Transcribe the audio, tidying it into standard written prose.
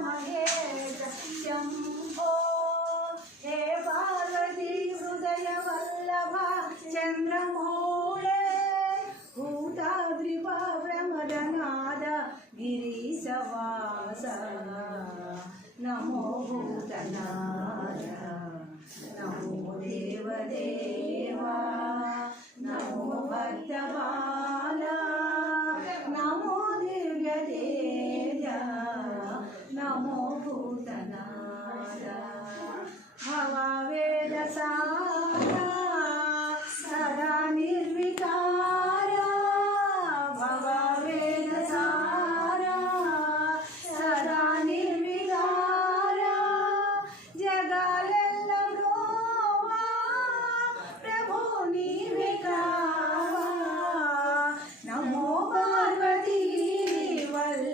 महेश शम्भो हे पार्वती हृदय वल्लभा चन्द्रमौळे भूताद्रिप्रमदनाद गिरीशवास नमो भूतनाथ नमो देवदेवा नमो भक्तबाला नमो दिव्यतेज नमो भूतनाथ।